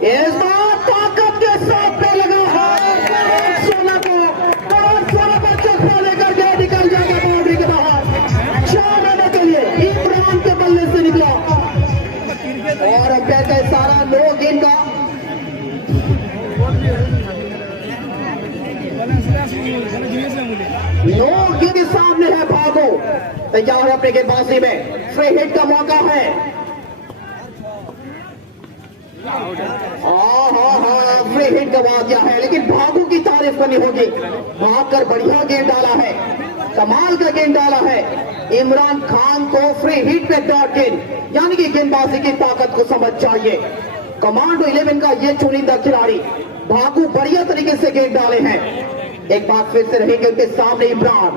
इस बार ताकत के साथ पे लगा है सोना को और सोना पर चक्का लेकर के निकल जाएगा बाउंड्री के बाहर। 4 रनों के लिए इमरान के बल्ले से निकला और अंपायर का इशारा नो गेंद का। नो गेंद सामने है, भागो तैयार है अपने गेंदबाजी में। फ्री हिट का मौका है। फ्री हिट गवा दिया है, लेकिन भागू की तारीफ करनी होगी। भागकर बढ़िया गेंद डाला है, कमाल का गेंद डाला है। इमरान खान को फ्री हिट पे डॉट गेंद, यानी कि गेंदबाजी की ताकत को समझ चाहिए। कमांडो 11 का ये चुनिंदा खिलाड़ी भागू बढ़िया तरीके से गेंद डाले हैं। एक बार फिर से रहेंगे उनके सामने इमरान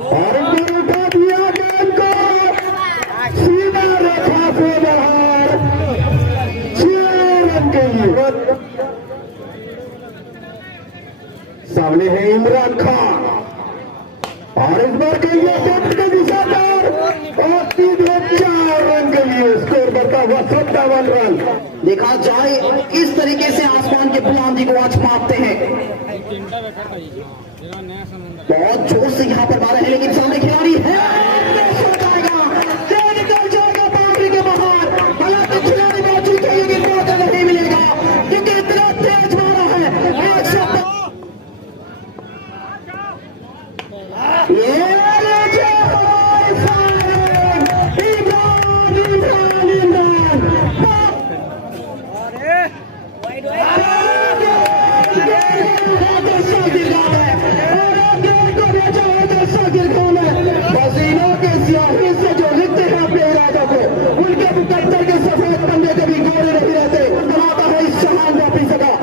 और उठा दिया गेंद को सीधा रेखा से बाहर। 6 रन के लिए सामने है इमरान खान और इस बार के लिए दिशादार और सीधे 4 रन के लिए स्कोर बढ़ता हुआ 57 रन। देखा जाए किस तरीके से आसमान की बुलंदी को आज मापते हैं। बहुत जोर से यहाँ पर मारा है, लेकिन सामने खिलाड़ी है, निकल जाएगा बाउंड्री के बाहर। हालांकि खिलाड़ी मौजूद है, लेकिन मौका नहीं मिलेगा क्योंकि इतना तेज मारा है। पसीनों के स्याही से जो लिखते हैं अपने इरादों को, उनके मुकद्दर के सफेद पंजे कभी गोरे नहीं रहते। बनाता है इस शहान वापी जगह।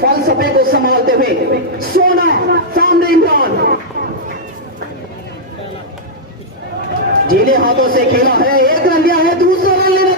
फलसफे को संभालते हुए सोना सामने इमरान ढीले हाथों से खेला है, 1 रन लिया है, दूसरा रन लेना